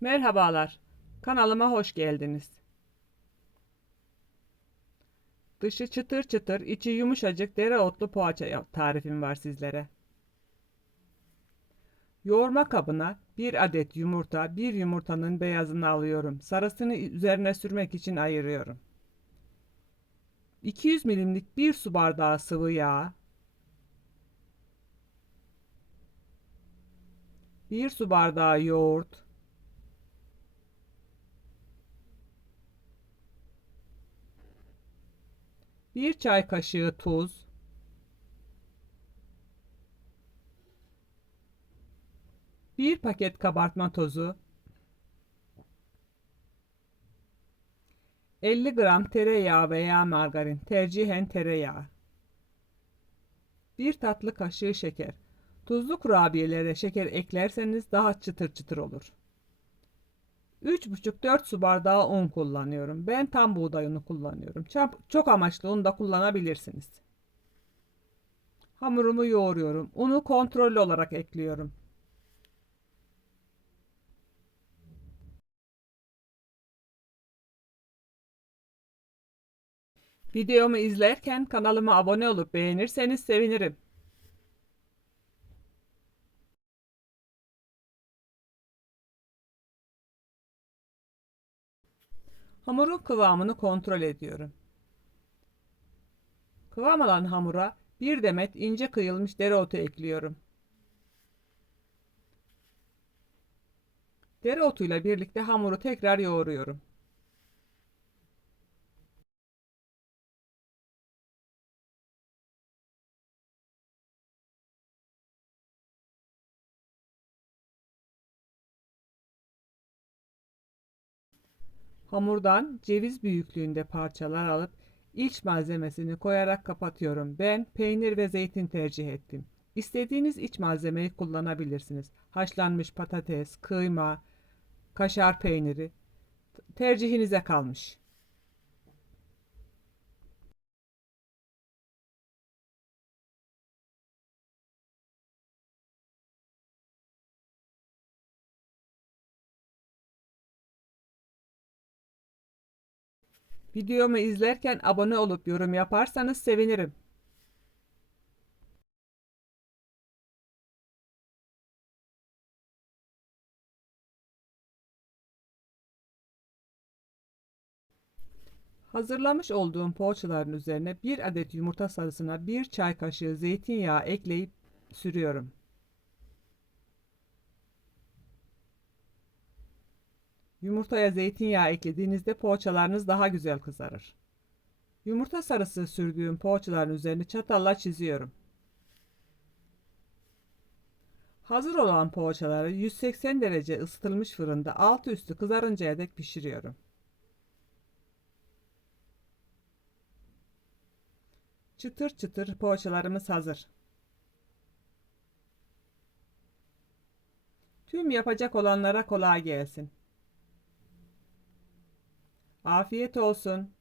Merhabalar, kanalıma hoş geldiniz. Dışı çıtır çıtır, içi yumuşacık dereotlu poğaça tarifim var sizlere. Yoğurma kabına bir adet yumurta, bir yumurtanın beyazını alıyorum. Sarısını üzerine sürmek için ayırıyorum. 200 milimlik bir su bardağı sıvı yağ, 1 su bardağı yoğurt, Bir çay kaşığı tuz, bir paket kabartma tozu, 50 gram tereyağı veya margarin, tercihen tereyağı, bir tatlı kaşığı şeker. Tuzlu kurabiyelere şeker eklerseniz daha çıtır çıtır olur. 3,5-4 su bardağı un kullanıyorum. Ben tam buğday unu kullanıyorum. Çok, çok amaçlı un da kullanabilirsiniz. Hamurumu yoğuruyorum. Unu kontrollü olarak ekliyorum. Videomu izlerken kanalıma abone olup beğenirseniz sevinirim. Hamurun kıvamını kontrol ediyorum. Kıvam alan hamura bir demet ince kıyılmış dereotu ekliyorum. Dereotuyla birlikte hamuru tekrar yoğuruyorum. Hamurdan ceviz büyüklüğünde parçalar alıp iç malzemesini koyarak kapatıyorum. Ben peynir ve zeytin tercih ettim. İstediğiniz iç malzemeyi kullanabilirsiniz. Haşlanmış patates, kıyma, kaşar peyniri tercihinize kalmış. Videomu izlerken abone olup yorum yaparsanız sevinirim. Hazırlamış olduğum poğaçaların üzerine bir adet yumurta sarısına bir çay kaşığı zeytinyağı ekleyip sürüyorum. Yumurtaya zeytinyağı eklediğinizde poğaçalarınız daha güzel kızarır. Yumurta sarısı sürdüğüm poğaçaların üzerine çatalla çiziyorum. Hazır olan poğaçaları 180 derece ısıtılmış fırında altı üstü kızarıncaya dek pişiriyorum. Çıtır çıtır poğaçalarımız hazır. Tüm yapacak olanlara kolay gelsin. Afiyet olsun.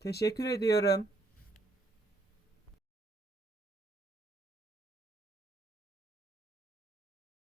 Teşekkür ediyorum.